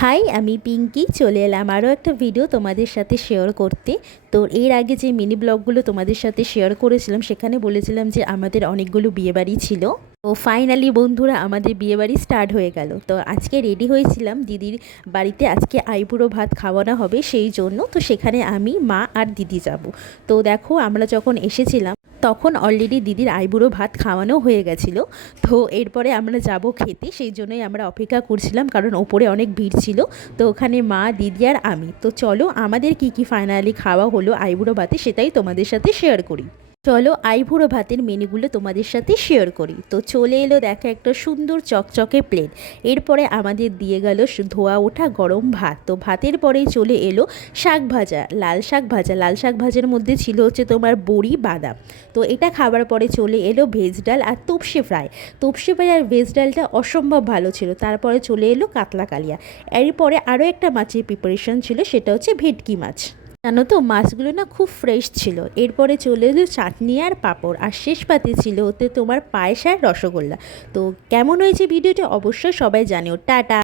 High, আমি পিঙ্কি চলে এলাম আরও একটা ভিডিও তোমাদের সাথে শেয়ার করতে। তো এর আগে যে মিনি ব্লগগুলো তোমাদের সাথে শেয়ার করেছিলাম সেখানে বলেছিলাম যে আমাদের অনেকগুলো বিয়েবাড়ি ছিল। তো ফাইনালি বন্ধুরা আমাদের বিয়েবাড়ি স্টার্ট হয়ে গেল। তো আজকে রেডি হয়েছিলাম দিদির বাড়িতে, আজকে আইবুড়ো ভাত খাওয়ানো হবে সেই জন্য। তো সেখানে আমি, মা আর দিদি যাব। তো দেখো আমরা যখন এসেছিলাম তখন অলরেডি দিদির আইবুড়ো ভাত খাওয়ানো হয়ে গেছিলো। তো এরপরে আমরা যাব খেতে, সেই জন্যই আমরা অপেক্ষা করছিলাম, কারণ ওপরে অনেক ভিড় ছিল। তো ওখানে মা, দিদি আর আমি। তো চলো আমাদের কি ফাইনালি খাওয়া হলো আইবুড়ো ভাতে সেটাই তোমাদের সাথে শেয়ার করি। চলো আইবুড়ো ভাতের মেনুগুলো তোমাদের সাথে শেয়ার করি। তো চলে এলো দেখো একটা সুন্দর চকচকে প্লেট। এরপরে আমাদের দিয়ে গেল ধোয়া ওঠা গরম ভাত। তো ভাতের পরেই চলে এলো শাক ভাজা, লাল শাক ভাজা। লাল শাক ভাজার মধ্যে ছিল হচ্ছে তোমার বড়ি, বাদাম। তো এটা খাবার পরে চলে এলো ভেজ ডাল আর তপসি ফ্রাই। তপসি ফ্রাই আর ভেজ ডালটা অসম্ভব ভালো ছিল। তারপরে চলে এলো কাতলা কালিয়া। এরপরে আরও একটা মাছের প্রিপারেশন ছিল, সেটা হচ্ছে ভেটকি মাছ। জানো তো মাছগুলো না খুব ফ্রেশ ছিল। এরপরে চলে এলো চাটনি আর পাঁপড়, আর শেষ পাতে ছিল ওতে তোমার পায়েস আর রসগোল্লা। তো কেমন হয়েছে ভিডিওটা অবশ্যই সবাই জানিও। টাটা।